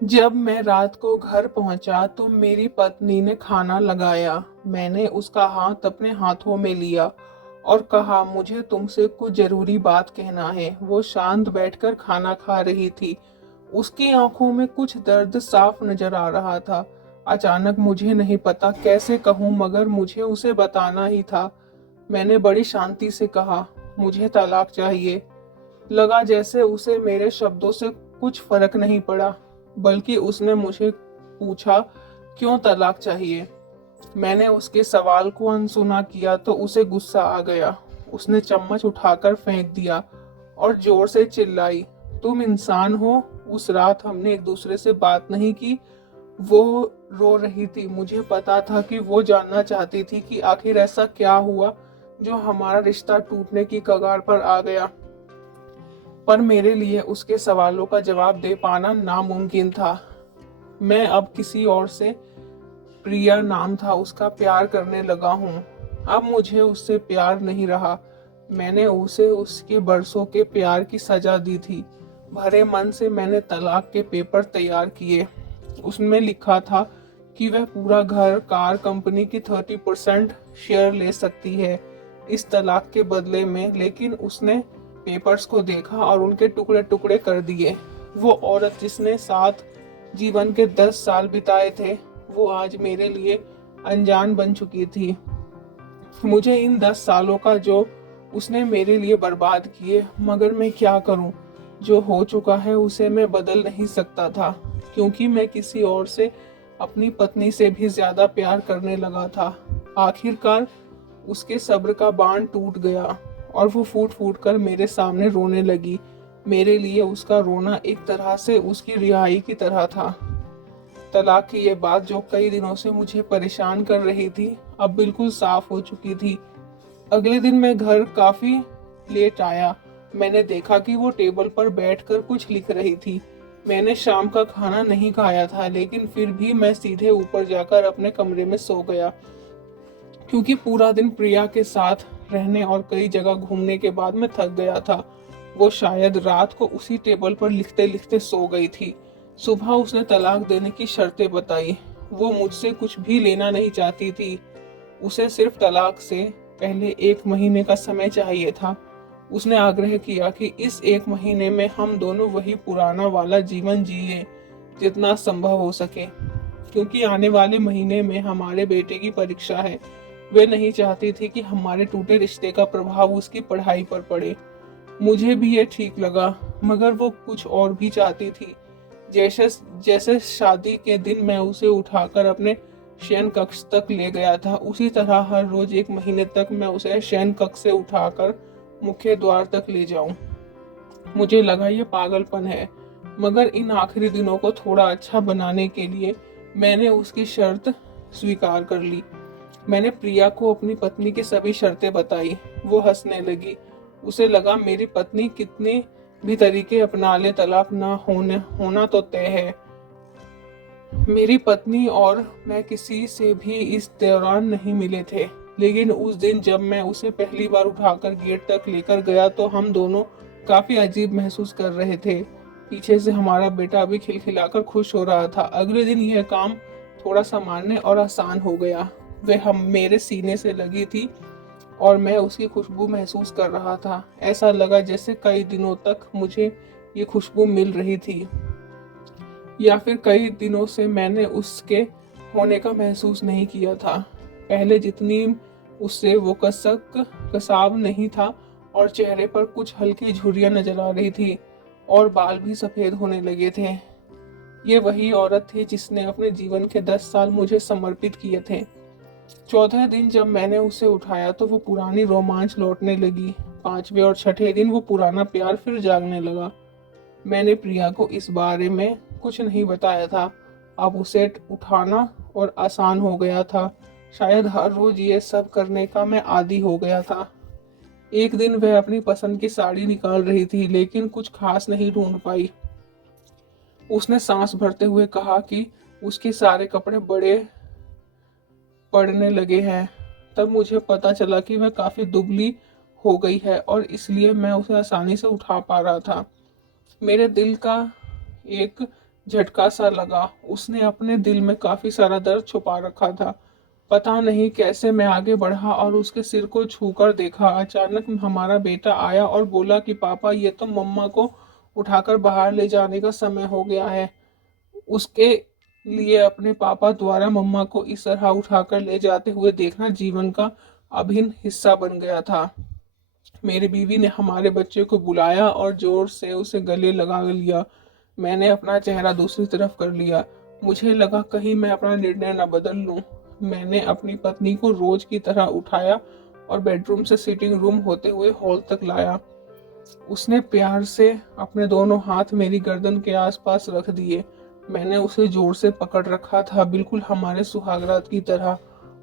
जब मैं रात को घर पहुंचा तो मेरी पत्नी ने खाना लगाया। मैंने उसका हाथ अपने हाथों में लिया और कहा, मुझे तुमसे कुछ जरूरी बात कहना है। वो शांत बैठकर खाना खा रही थी। उसकी आंखों में कुछ दर्द साफ नजर आ रहा था। अचानक, मुझे नहीं पता कैसे कहूं, मगर मुझे उसे बताना ही था। मैंने बड़ी शांति से कहा, मुझे तलाक चाहिए। लगा जैसे उसे मेरे शब्दों से कुछ फर्क नहीं पड़ा, बल्कि उसने मुझे पूछा, क्यों तलाक चाहिए। मैंने उसके सवाल को अनसुना किया तो उसे गुस्सा आ गया। उसने चम्मच उठाकर फेंक दिया और जोर से चिल्लाई, तुम इंसान हो। उस रात हमने एक दूसरे से बात नहीं की। वो रो रही थी। मुझे पता था कि वो जानना चाहती थी कि आखिर ऐसा क्या हुआ जो हमारा रिश्ता टूटने की कगार पर आ गया। पर मेरे लिए उसके सवालों का जवाब दे पाना नामुमकिन था। मैं अब किसी और से, प्रिया नाम था उसका, प्यार करने लगा हूँ। अब मुझे उससे प्यार नहीं रहा। मैंने उसे उसके बरसों के प्यार की सजा दी थी। भरे मन से मैंने तलाक के पेपर तैयार किए। उसमें लिखा था कि वह पूरा घर, कार, कंपनी की 30% शेयर ले सकती है इस तलाक के बदले में। लेकिन उसने पेपर्स को देखा और उनके टुकड़े टुकड़े कर दिए। वो औरत जिसने साथ जीवन के 10 साल बिताए थे, वो आज मेरे लिए अनजान बन चुकी थी। मुझे इन 10 सालों का जो उसने मेरे लिए बर्बाद किए, मगर मैं क्या करूं। जो हो चुका है उसे मैं बदल नहीं सकता था, क्योंकि मैं किसी और से, अपनी पत्नी से भी ज्यादा प्यार करने लगा था। आखिरकार उसके सब्र का बांध टूट गया और वो फूट फूट कर मेरे सामने रोने लगी। मेरे लिए उसका रोना एक तरह से उसकी रिहाई की तरह था। तलाक की ये बात जो कई दिनों से मुझे परेशान कर रही थी, अब बिल्कुल साफ हो चुकी थी। अगले दिन मैं घर काफी लेट आया। मैंने देखा कि वो टेबल पर बैठकर कुछ लिख रही थी। मैंने शाम का खाना नहीं खाया था, लेकिन फिर भी मैं सीधे ऊपर जाकर अपने कमरे में सो गया, क्योंकि पूरा दिन प्रिया के साथ रहने और कई जगह घूमने के बाद मैं थक गया था। वो शायद रात को उसी टेबल पर लिखते लिखते सो गई थी। सुबह उसने तलाक देने की शर्तें बताई। वो मुझसे कुछ भी लेना नहीं चाहती थी। उसे सिर्फ तलाक से पहले 1 महीने का समय चाहिए था। उसने आग्रह किया कि इस 1 महीने में हम दोनों वही पुराना वाला जीवन जिए जितना संभव हो सके, क्योंकि आने वाले महीने में हमारे बेटे की परीक्षा है। वे नहीं चाहती थी कि हमारे टूटे रिश्ते का प्रभाव उसकी पढ़ाई पर पड़े। मुझे भी ये ठीक लगा, मगर वो कुछ और भी चाहती थी। जैसे जैसे शादी के दिन मैं उसे उठाकर अपने शयन कक्ष तक ले गया था, उसी तरह हर रोज 1 महीने तक मैं उसे शयन कक्ष से उठाकर मुख्य द्वार तक ले जाऊं। मुझे लगा ये पागलपन है, मगर इन आखिरी दिनों को थोड़ा अच्छा बनाने के लिए मैंने उसकी शर्त स्वीकार कर ली। मैंने प्रिया को अपनी पत्नी की सभी शर्तें बताई। वो हंसने लगी। उसे लगा मेरी पत्नी कितने भी तरीके अपना ले, तलाक ना होना तो तय है। मेरी पत्नी और मैं किसी से भी इस दौरान नहीं मिले थे, लेकिन उस दिन जब मैं उसे पहली बार उठाकर गेट तक लेकर गया तो हम दोनों काफी अजीब महसूस कर रहे थे। पीछे से हमारा बेटा अभी खिलखिलाकर खुश हो रहा था। अगले दिन यह काम थोड़ा सामान्य और आसान हो गया। वह हम मेरे सीने से लगी थी और मैं उसकी खुशबू महसूस कर रहा था। ऐसा लगा जैसे कई दिनों तक मुझे ये खुशबू मिल रही थी, या फिर कई दिनों से मैंने उसके होने का महसूस नहीं किया था। पहले जितनी उससे वो कसक कसाव नहीं था, और चेहरे पर कुछ हल्की झुर्रियां नजर आ रही थी और बाल भी सफेद होने लगे थे। ये वही औरत थी जिसने अपने जीवन के 10 साल मुझे समर्पित किए थे। 14वें दिन जब मैंने उसे उठाया तो वो पुरानी रोमांच लौटने लगी। 5वें और 6ठे दिन वो पुराना प्यार फिर जागने लगा। मैंने प्रिया को इस बारे में कुछ नहीं बताया था। अब उसे उठाना और आसान हो गया था। शायद हर रोज ये सब करने का मैं आदी हो गया था। एक दिन वह अपनी पसंद की साड़ी निकाल रही थी, लेकिन कुछ खास नहीं ढूंढ पाई। उसने सांस भरते हुए कहा कि उसके सारे कपड़े बड़े पड़ने लगे हैं। तब मुझे पता चला कि वह काफी दुबली हो गई है और इसलिए मैं उसे आसानी से उठा पा रहा था। मेरे दिल का एक झटका सा लगा। उसने अपने दिल में काफी सारा दर्द छुपा रखा था। पता नहीं कैसे मैं आगे बढ़ा और उसके सिर को छूकर देखा। अचानक हमारा बेटा आया और बोला कि पापा, ये तो मम्मा को उठाकर बाहर ले जाने का समय हो गया है। उसके लिए अपने पापा द्वारा मम्मा को इस तरह उठाकर ले जाते हुए देखना जीवन का अभिन्न हिस्सा बन गया था। मेरी बीवी ने हमारे बच्चे को बुलाया और जोर से उसे गले लगा लिया। मैंने अपना चेहरा दूसरी तरफ कर लिया। मुझे लगा कहीं मैं अपना निर्णय न बदल लूं। मैंने अपनी पत्नी को रोज की तरह उठाया और बेडरूम से सिटिंग रूम होते हुए हॉल तक लाया। उसने प्यार से अपने दोनों हाथ मेरी गर्दन के आसपास रख दिए। मैंने उसे जोर से पकड़ रखा था, बिल्कुल हमारे सुहागरात की तरह।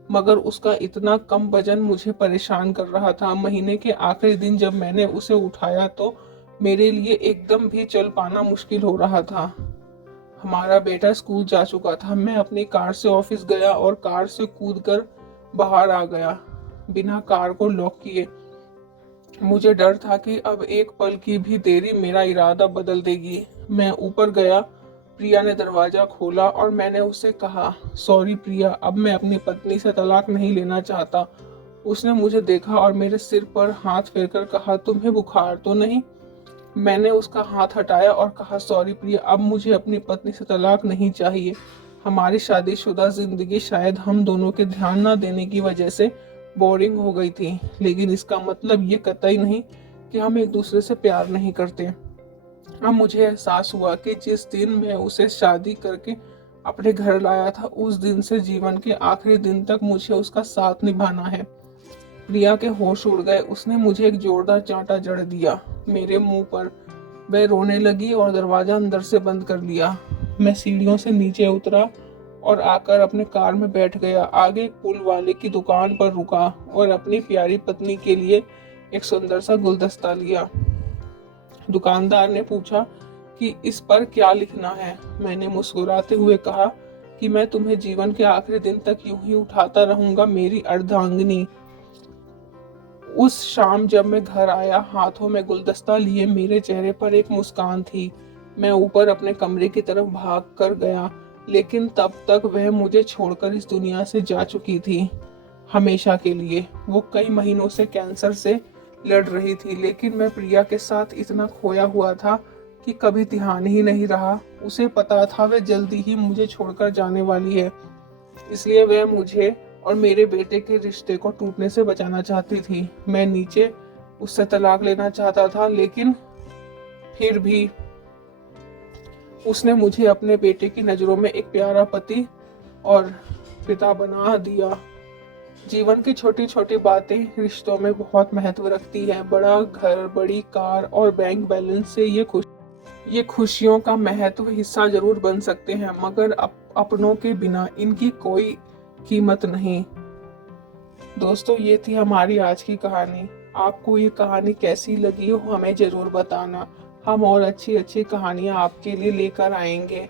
मगर उसका इतना कम वजन मुझे परेशान कर रहा था। महीने के आखिरी दिन जब मैंने उसे उठाया तो मेरे लिए एकदम भी चल पाना मुश्किल हो रहा था। हमारा बेटा स्कूल जा चुका था। मैं अपनी कार से ऑफिस गया और कार से कूदकर बाहर आ गया, बिना कार को लॉक किए। मुझे डर था कि अब एक पल की भी देरी मेरा इरादा बदल देगी। मैं ऊपर गया। प्रिया ने दरवाजा खोला और मैंने उससे कहा, सॉरी प्रिया, अब मैं अपनी पत्नी से तलाक नहीं लेना चाहता। उसने मुझे देखा और मेरे सिर पर हाथ फेरकर कहा, तुम्हें बुखार तो नहीं? मैंने उसका हाथ हटाया और कहा, सॉरी प्रिया, अब मुझे अपनी पत्नी से तलाक नहीं चाहिए। हमारी शादीशुदा जिंदगी शायद हम दोनों के ध्यान न देने की वजह से बोरिंग हो गई थी, लेकिन इसका मतलब ये कतई नहीं कि हम एक दूसरे से प्यार नहीं करते। अब मुझे एहसास हुआ कि जिस दिन मैं उसे शादी करके अपने घर लाया था, उस दिन से जीवन के आखिरी दिन तक मुझे उसका साथ निभाना है। प्रिया के होश उड़ गए। उसने मुझे एक जोरदार चांटा जड़ दिया मेरे मुंह पर। वह रोने लगी और दरवाजा अंदर से बंद कर लिया। मैं सीढ़ियों से नीचे उतरा और आकर अपने कार में बैठ गया। आगे एक पुल वाले की दुकान पर रुका और अपनी प्यारी पत्नी के लिए एक सुंदर सा गुलदस्ता लिया। दुकानदार ने पूछा कि इस पर क्या लिखना है। मैंने मुस्कुराते हुए कहा कि मैं तुम्हें जीवन के आखिरी दिन तक यूं ही उठाता रहूंगा, मेरी अर्धांगिनी। उस शाम जब मैं घर आया, हाथों में गुलदस्ता लिए, मेरे चेहरे पर एक मुस्कान थी। मैं ऊपर अपने कमरे की तरफ भाग कर गया, लेकिन तब तक वह मुझे छोड़कर इस दुनिया से जा चुकी थी, हमेशा के लिए। वो कई महीनों से कैंसर से लड़ रही थी, लेकिन मैं प्रिया के साथ इतना खोया हुआ था कि कभी ध्यान ही नहीं रहा। उसे पता था वह जल्दी ही मुझे छोड़कर जाने वाली है, इसलिए वह मुझे और मेरे बेटे के रिश्ते को टूटने से बचाना चाहती थी। मैं नीचे उससे तलाक लेना चाहता था, लेकिन फिर भी उसने मुझे अपने बेटे की नज़रों में एक प्यारा पति और पिता बना दिया। जीवन की छोटी छोटी बातें रिश्तों में बहुत महत्व रखती है। बड़ा घर, बड़ी कार और बैंक बैलेंस से ये खुशियों का महत्व हिस्सा जरूर बन सकते हैं, मगर अपनों के बिना इनकी कोई कीमत नहीं। दोस्तों, ये थी हमारी आज की कहानी। आपको ये कहानी कैसी लगी हो हमें जरूर बताना। हम और अच्छी अच्छी कहानियां आपके लिए लेकर आएंगे।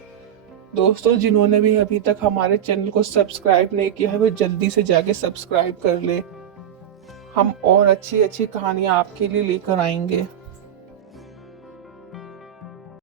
दोस्तों, जिन्होंने भी अभी तक हमारे चैनल को सब्सक्राइब नहीं किया है, वो जल्दी से जाके सब्सक्राइब कर ले। हम और अच्छी अच्छी कहानियां आपके लिए लेकर आएंगे।